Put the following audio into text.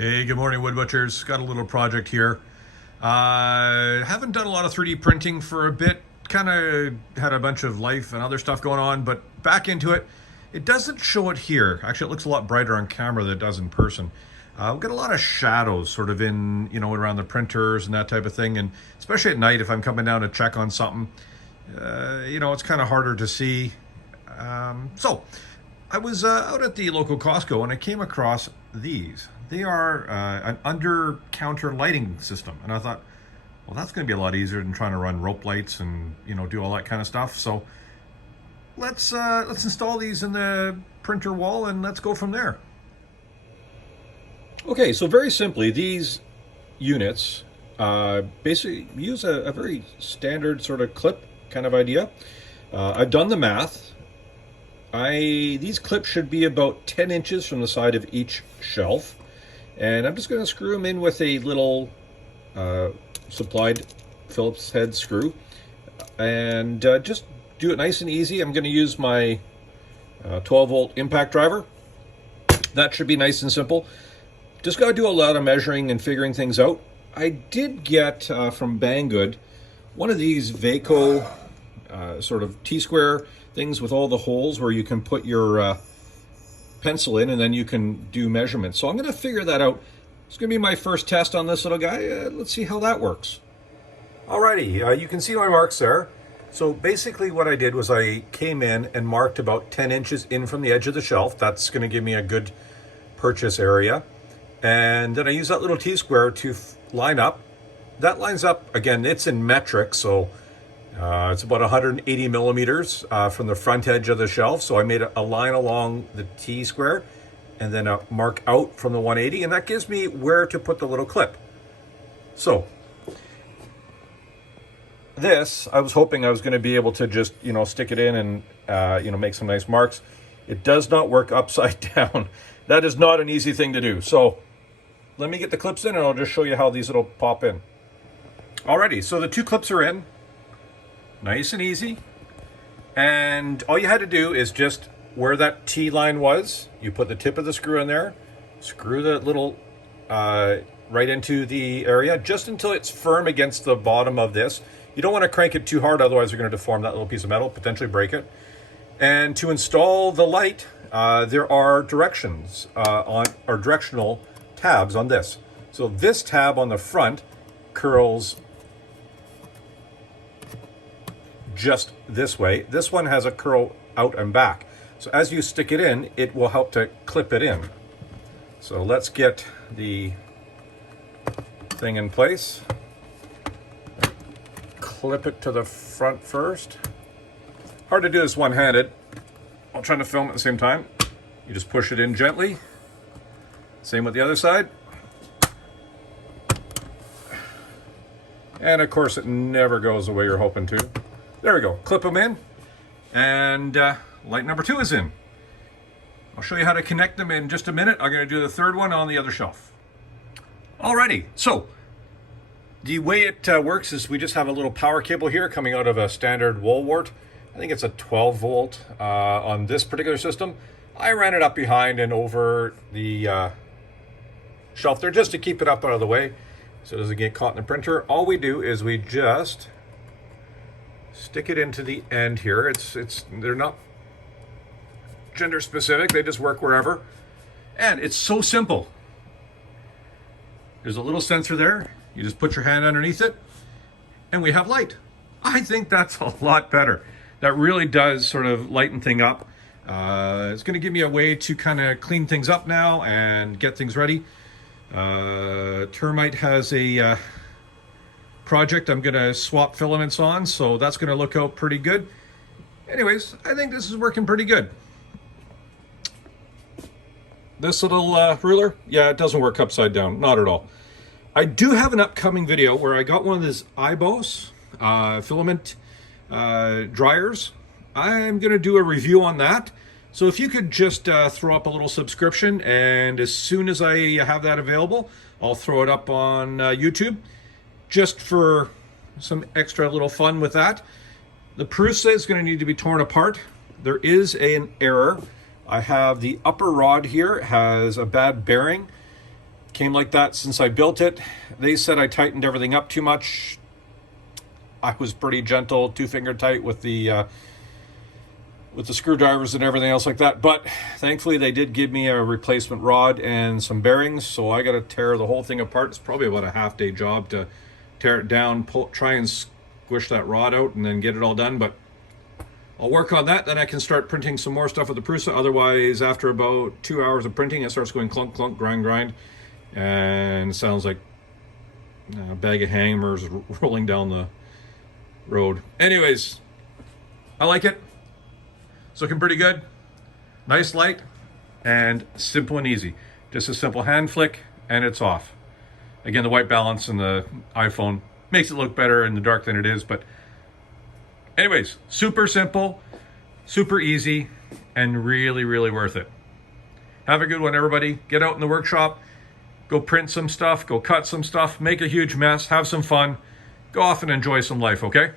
Hey, good morning, Wood Butchers. Got a little project here. Haven't done a lot of 3D printing for a bit. Kind of had a bunch of life and other stuff going on, but back into it. It doesn't show it here. Actually, it looks a lot brighter on camera than it does in person. We've got a lot of shadows sort of in, around the printers and that type of thing. And especially at night, if I'm coming down to check on something, it's kind of harder to see. So I was out at the local Costco and I came across these. They are an under-counter lighting system. And I thought, well, that's going to be a lot easier than trying to run rope lights and, do all that kind of stuff. So let's install these in the printer wall and let's go from there. Okay, so very simply, these units basically use a very standard sort of clip kind of idea. I've done the math. These clips should be about 10 inches from the side of each shelf. And I'm just going to screw them in with a little supplied Phillips head screw. And just do it nice and easy. I'm going to use my 12-volt impact driver. That should be nice and simple. Just got to do a lot of measuring and figuring things out. I did get from Banggood one of these Vaco sort of T-square things with all the holes where you can put your pencil in and then you can do measurements. So I'm going to figure that out. It's going to be my first test on this little guy. Let's see how that works. Alrighty, you can see my marks there. So basically what I did was I came in and marked about 10 inches in from the edge of the shelf. That's going to give me a good purchase area. And then I use that little T-square to line up. That lines up, again, it's in metric, so it's about 180 millimeters from the front edge of the shelf. So I made a line along the T-square and then a mark out from the 180, and that gives me where to put the little clip. So this, I was hoping I was going to be able to just, stick it in and, make some nice marks. It does not work upside down. That is not an easy thing to do. So let me get the clips in and I'll just show you how these will pop in. Alrighty, so the two clips are in. Nice and easy. And all you had to do is just where that T line was, you put the tip of the screw in there, screw the little right into the area, just until it's firm against the bottom of this. You don't want to crank it too hard, otherwise you're going to deform that little piece of metal, potentially break it. And to install the light, there are directions or directional tabs on this. So this tab on the front curls just this way. This one has a curl out and back. So as you stick it in, it will help to clip it in. So let's get the thing in place. Clip it to the front first. Hard to do this one-handed. I'm trying to film at the same time. You just push it in gently. Same with the other side. And of course it never goes the way you're hoping to. There we go, clip them in. And light number 2 is in. I'll show you how to connect them in just a minute. I'm gonna do the third one on the other shelf. Alrighty, so the way it works is we just have a little power cable here coming out of a standard wall wart. I think it's a 12 volt on this particular system. I ran it up behind and over the shelf there just to keep it up out of the way so it doesn't get caught in the printer. All we do is we just stick it into the end here. They're not gender specific, they just work wherever. And it's so simple. There's a little sensor there. You just put your hand underneath it and we have light. I think that's a lot better. That really does sort of lighten things up. It's going to give me a way to kind of clean things up now and get things ready. Termite has a project I'm going to swap filaments on, so that's going to look out pretty good. Anyways, I think this is working pretty good. This little ruler, yeah, it doesn't work upside down, not at all. I do have an upcoming video where I got one of these IBOS filament dryers. I'm going to do a review on that. So if you could just throw up a little subscription, and as soon as I have that available, I'll throw it up on YouTube, just for some extra little fun with that. The Prusa is going to need to be torn apart. There is an error. I have the upper rod here, has a bad bearing. came like that since I built it. They said I tightened everything up too much. I was pretty gentle, 2-finger tight with the screwdrivers and everything else like that. But thankfully, they did give me a replacement rod and some bearings, so I got to tear the whole thing apart. It's probably about a half-day job to tear it down, try and squish that rod out, and then get it all done. But I'll work on that, then I can start printing some more stuff with the Prusa. Otherwise, after about 2 hours of printing, it starts going clunk, clunk, grind, grind, and it sounds like a bag of hammers rolling down the road. Anyways, I like it. It's looking pretty good. Nice light and simple and easy. Just a simple hand flick and it's off. Again, the white balance in the iPhone makes it look better in the dark than it is, but anyways, super simple, super easy, and really, really worth it. Have a good one, everybody. Get out in the workshop, go print some stuff, go cut some stuff, make a huge mess, have some fun, go off and enjoy some life, okay?